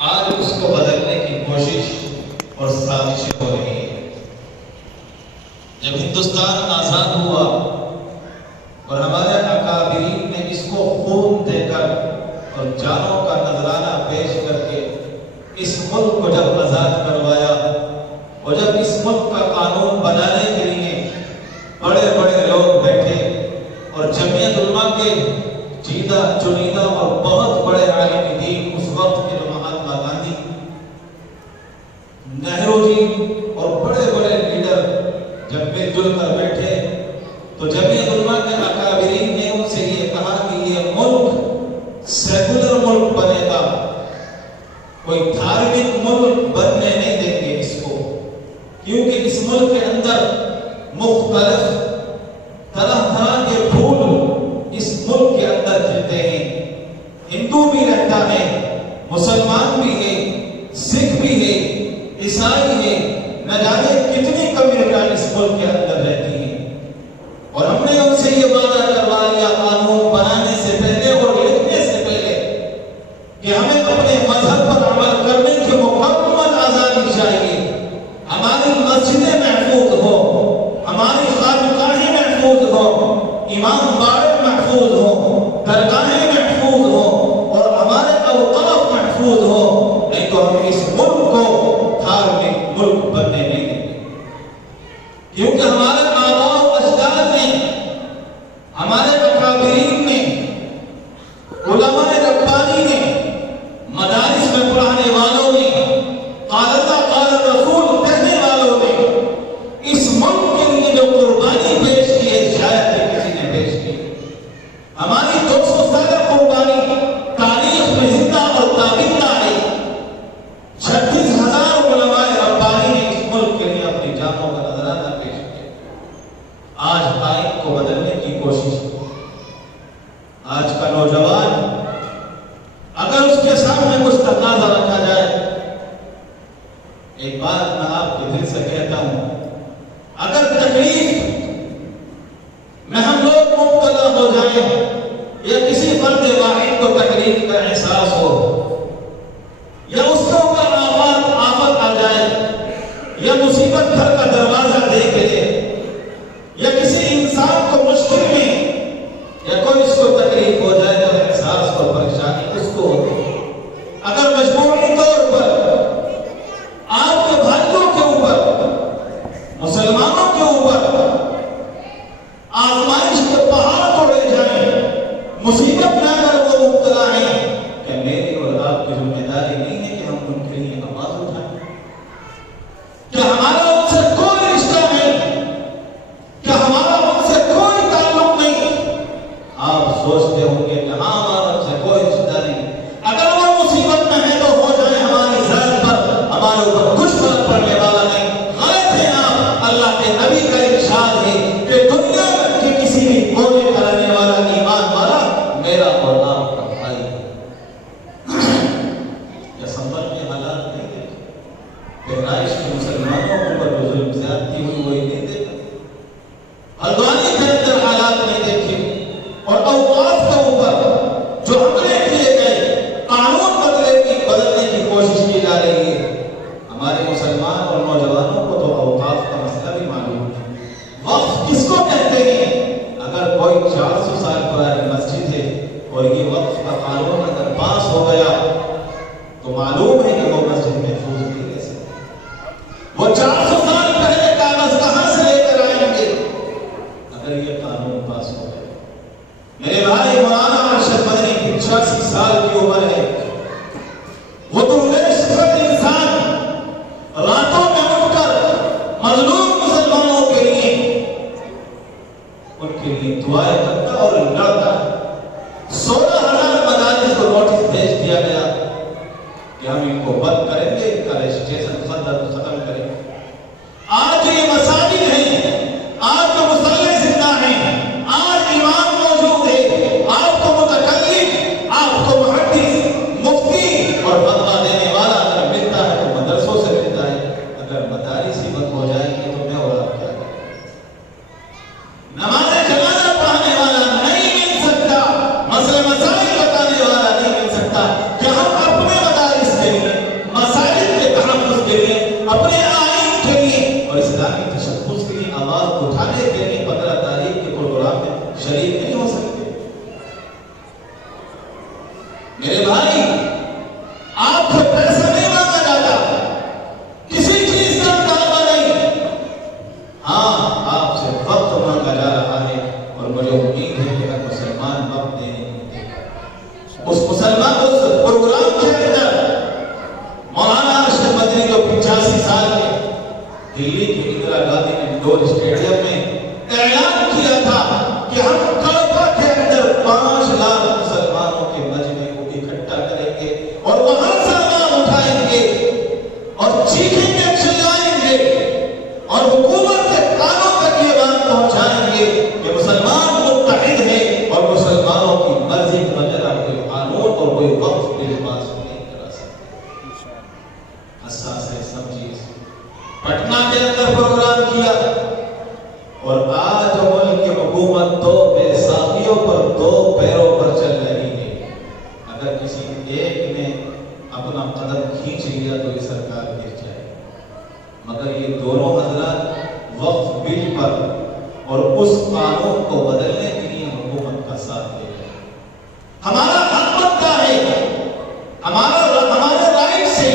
آج اس کو بدلنے کی کوشش اور سازشیں ہو رہی ہیں۔ جب ہندوستان آزاد ہوا اور ہمارے اکابرین نے اس کو خون دے کر اور جانوں کا نذرانہ پیش کر کے اس ملک کو جب آزاد کروایا اور جب اس ملک کا قانون بنانے کے لیے بڑے بڑے لوگ بیٹھے اور جمعیت علماء کے جیدہ چنیدہ اور بہت بڑے عالم دین اس وقت کے مہاتما گاندھی، نہرو جی اور بڑے بڑے لیڈر جب مل جل کر بیٹھے تو جمعیت علماء کے اکابرین نے ان سے یہ کہا کہ یہ ملک سیکولر ملک بنے گا، کوئی دھارمک ملک بننے نہیں دیں گے اس کو، کیونکہ اس ملک کے اندر مختلف طرح طرح کے پھول اس ملک کے اندر کھلتے ہیں، ہندو بھی رہتا ہے، مسلمان بھی ہے، سکھ بھی ہے، عیسائی ہے، نہ جانے کتنی کمیونٹیاں اس ملک کے اندر رہتی ہیں، اور ہم نے ان سے یہ وعدہ کروا لیا قانون بنانے سے پہلے اور لکھنے سے پہلے کہ ہمیں اپنے مذہب پر عمل کرنے کی مکمل آزادی چاہیے، ہماری مسجدیں محفوظ ہو، ہماری خانقاہیں محفوظ ہو، امام باڑے محفوظ ہو، درگاہیں محفوظ ہو اور ہمارے اوقاف محفوظ ہو، نہیں تو ہم اس ملک کو دھارمک ملک بننے نہیں دیں گے، کیونکہ ہمارے آباء و اجداد نے، ہمارے اکابرین نے، علماء ربانی نے، مدارس میں پڑھانے والوں نے، قال اللہ قال رسول کہنے والوں نے اس ملک کے لیے جو قربانی پیش کی ہے شاید کہ کسی نے پیش کی، ہماری 200 سالہ قربانی تاریخ میں زندہ اور تابندہ ہے، 36,000 علماء ربانی نے اس ملک کے لیے اپنی جانوں کا نذرانہ پیش کیا۔ آج آئین کو بدلنے کی کوشش، آج کا نوجوان اگر اس کے سامنے کچھ تقاضا رکھا جائے، ایک بات میں آپ کے دل سے کہتا ہوں، اگر تکلیف میں ہم لوگ مبتلا ہو جائیں یا کسی فرد واحد کو تکلیف کا احساس ہو یا اس کے اوپر آفت آ جائے یا مصیبت گھر کا دروازہ دیکھ لے یا کسی انسان کو مشکل میں یا کوئی اس کو تکلیف ہو جائے تو احساس اور پریشانی اس کو ہوتی ہے، اگر مجبوری طور پر آپ کے بھائیوں کے اوپر، مسلمانوں کے اوپر آزمائش کے پہاڑ توڑے جائیں، مصیبت میں اگر وہ مبتلا ہیں، کہ میری اور آپ کی ذمہ داری نہیں ہے کہ ہم ان کے لیے آواز اٹھائیں، کہ ہمارا ان سے کوئی رشتہ نہیں، کہ ہمارا ان سے کوئی تعلق نہیں، آپ سوچتے ہوں گے کہ ہاں ہمارا ان سے کوئی رشتہ نہیں، اگر وہ مصیبت میں ہے تو ہو جائے ہماری ذات پر، ہمارے اوپر کچھ فرق پڑنے والا نہیں، غلط ہے آپ، اللہ کے نبی کا ارشاد ہے کہ دنیا کے کسی بھی کونے کا رہنے والا ایمان والا میرا اور آپ کا بھائی ہے۔ دسمبر کے حالات نہیں دیکھے، پیدائش کے مسلمانوں کے اوپر جو ظلم زیادتی ہوئی وہی نہیں دیکھا، ہلدوانی کے اندر حالات نہیں دیکھے، اور اوقاف کے اوپر جو حملے کیے گئے، قانون بدلنے کی کوشش کی جا رہی ہے۔ ہمارے مسلمان اور نوجوانوں کو تو اوقاف کا مسئلہ بھی معلوم ہے، وقف کس کو کہتے ہیں؟ اگر کوئی 400 سال پرانی مسجد ہے اور یہ وقف کا قانون اگر پاس ہو گیا تو معلوم ہے کہ وہ مسجد محفوظ نہیں رہ سکتی، وہ 400 سال پہلے کاغذ کہاں سے لے کر آئیں گے اگر یہ قانون پاس ہو گیا؟ میرے بھائی مولانا ارشد مدنی 85 سال کی عمر ہے، وہ تو انسان راتوں میں اٹھ کر مظلوم مسلمانوں کے لیے ان کے لیے دعائیں کرتا اور لڑتا۔ 16,000 مدارس کو نوٹس بھیج دیا گیا کہ ہم ان کو بند کریں گے، ان کا رجسٹریشن ختم کریں گے۔ آج یہ مساجد ہیں، آج جو مصلی زندہ ہیں، آج امام موجود ہے، آپ کو متکلم، آپ کو محدث، مفتی اور فتویٰ دینے والا اگر ملتا ہے تو مدرسوں سے ملتا ہے، اگر مدارس ہی بند ہو جائیں گے تو میں اور آپ کیا کریں؟ نماز جنازہ پڑھانے والا نہیں مل سکتا، مسئلہ مسائل بتانے والا نہیں مل سکتا، کہ ہم اپنے مدارس کے لیے آپ سے پیسہ نہیں مانگا جاتا، کسی چیز کا مطالبہ نہیں، ہاں آپ سے وقت مانگا جا رہا ہے، اور مجھے امید ہے کہ ہر مسلمان وقت دینے کے اس مسلمان اس پروگرام کے اندر مولانا ارشد مدنی جو 85 سال کے دلی کے اندرا گاندھی انڈور اسٹیڈیم میں اعلان کیا تھا کہ ہم کعبہ کے اندر 5 لاکھ مسلمانوں کے مجمع کو اکٹھا کریں گے اور وہاں سے آواز اٹھائیں گے اور چیخیں گے، چلائیں گے اور حکومت کے کانوں تک یہ بات پہنچائیں گے کہ مسلمان متحد ہیں اور مسلمانوں کی مرضی کے بغیر کوئی قانون اور کوئی وقف بل پاس نہیں کرا سکتے۔ حساس ہے، سمجھیے، پٹنہ کے اندر پروگرام کیا اور آج ملک کی حکومت 2 بیساکھیوں پر 2 پیروں پر چل رہی ہے۔ اگر کسی ایک نے اپنا قدم کھینچ لیا تو یہ سرکار گر جائے، مگر یہ دونوں حضرات وقف بل پر اور اس قانون کو بدلنے کے لیے حکومت کا ساتھ دے رہے ہیں۔ ہمارا حق بنتا ہے، ہمارے رائٹ سے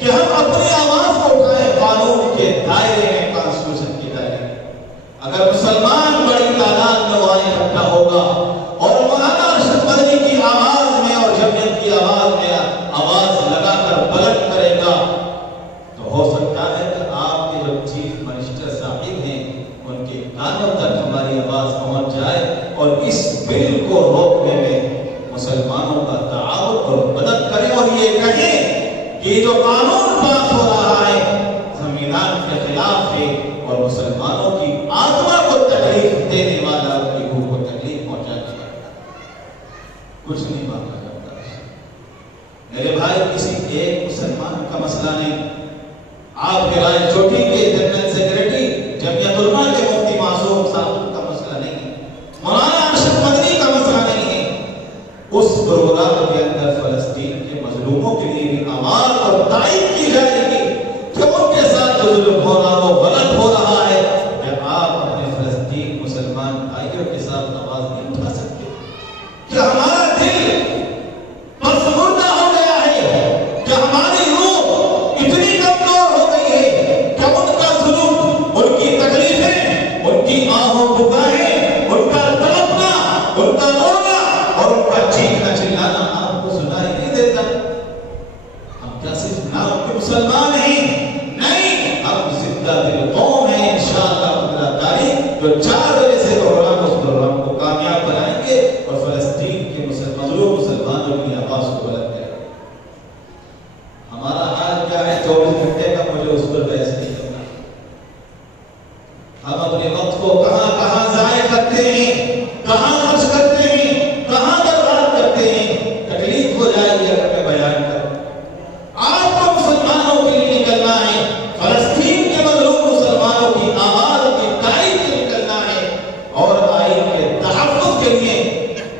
کہ ہم اپنی آواز کو اٹھائیں قانون کے دائرے میں، کانسٹیٹیوشن کے دائرے میں۔ اگر مسلمان بڑی تعداد میں وہاں اکٹھا ہوگا اور مولانا ارشد مدنی کی آواز میں اور جمعیت کی آواز میں آواز لگا کر بلند کرے گا تو ہو سکتا ہے کہ آپ کے جو چیف منسٹر صاحب ہیں ان کے کانوں تک ہماری آواز پہنچ جائے اور اس بل کو روکنے میں مسلمانوں کا تعاون اور مدد کریں اور یہ کہیں کہ جو قانون پاس ہو رہا ہے سنویدھان کے خلاف ہے اور مسلمانوں کی آتما کو تکلیف دینے والا، ان کی روح کو تکلیف پہنچانے والا، کچھ نہیں مانگا جاتا۔ میرے بھائی، کسی ایک مسلمان کا مسئلہ نہیں، آپ کے رائے چوٹی کے جنرل سیکریٹری جمعیت علماء کے مفتی معصوم صاحب کا مسئلہ نہیں ہے، مولانا ارشد مدنی کا مسئلہ نہیں ہے۔ اس پروگرام کے اندر فلسطین کے مظلوموں کے لیے بھی آواز اور تائید کی جائے گی کہ ان کے ساتھ جو ظلم ہو رہا ہو، غلط ہو رہا ہے، کہ آپ اپنے فلسطین مسلمان بھائیوں کے ساتھ آواز نہیں اٹھا سکتے، کہ ہمارا دل پسماندہ ہو گیا ہے، کہ ہماری روح اتنی کمزور ہو گئی ہے کہ ان کا ظلم، ان کی تکلیفیں، ان کی آہوں پکاریں، ان کا تڑپنا، ان کا رونا اور ان کا چیخنا چلانا آپ کو سنائی نہیں دیتا۔ ہم کیا صرف نام کے مسلمان ہیں؟ نہیں، ہم زندہ دل قوم ہیں۔ انشاءاللہ خدا تعالی جو 4 بجے سے پروگرام، اس پروگرام کو کامیاب بنائیں گے اور فلسطین کے مظلوم مسلمانوں کی آواز کو بلند کریں گے۔ ہمارا حال کیا ہے 24 گھنٹے کا، مجھے اس پر بحث نہیں کرنا۔ ہم اپنے وقت کو کہاں کہاں ضائع کرتے ہیں، کہاں خرچ کرتے ہیں، کہاں برباد کرتے ہیں۔ تکلیف ہو جائے گی اگر میں بیان کروں۔ آپ کو مسلمانوں کے لیے نکلنا ہے، فلسطین کے مظلوم مسلمانوں کی آواز کی تائید کے لیے نکلنا ہے اور آئین کے تحفظ کے لیے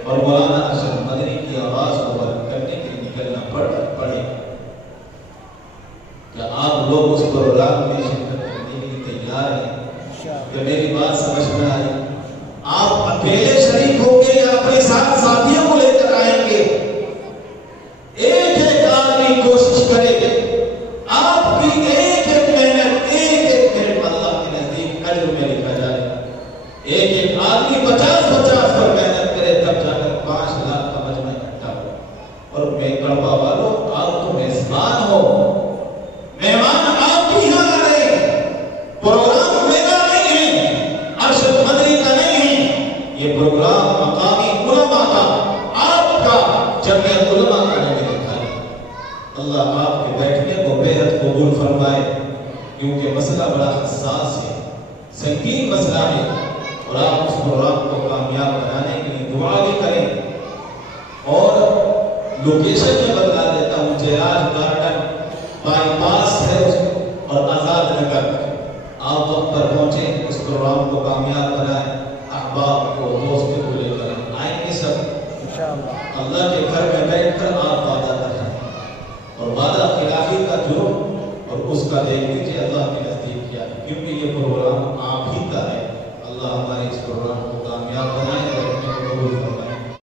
اور مولانا ارشد مدنی کی آواز کو بلند کرنے کے لیے نکلنا پڑے۔ کیا آپ لوگ اس پروگرام میں شرکت کرنے کے لیے تیار ہیں؟ کہ میری بات سمجھ میں آئی؟ آپ اکیلے شریک ہوں گے یا اپنے ساتھ ساتھیوں کو لے کر آئیں گے؟ ایک ایک آدمی کوشش کرے گا، آپ کی ایک ایک محنت، ایک ایک منٹ اللہ کے نزدیک اجر میں لکھا جائے گا۔ ایک ایک آدمی 50-50 پر محنت کرے تب جا کر 5 لاکھ کا مجمع اکٹھا ہو۔ اور میں کڑوا والوں، آپ تو میزبان ہو، مہمان آپ کی یہاں آ رہے ہیں، پروگرام میرا نہیں ہے، ارشد مدنی کا نہیں ہے، یہ پروگرام مقامی علماء کا، آپ کا، جمعیت علماء کا نہیں لکھا ہے۔ اللہ آپ کے بیٹھنے کو بے حد قبول فرمائے، کیونکہ مسئلہ بڑا حساس ہے، سنگین مسئلہ ہے، اور آپ اس پروگرام کو کامیاب بنانے کے لیے دعا بھی کریں۔ اور لوکیشن میں بتلا دیتا ہوں، جیراج گارڈن بائی پاس ہے اور آزاد نگر۔ آپ وقت پر پہنچیں، اس پروگرام کو کامیاب بنائیں، احباب کو، دوستوں کو لے کر آئیں گے سب انشاءاللہ۔ اللہ کے گھر میں بیٹھ کر آپ وعدہ کریں اور وعدہ خلافی کا جرم اور اس کا دیکھ لیجیے اللہ کے نزدیک کیا ہے، کیونکہ یہ پروگرام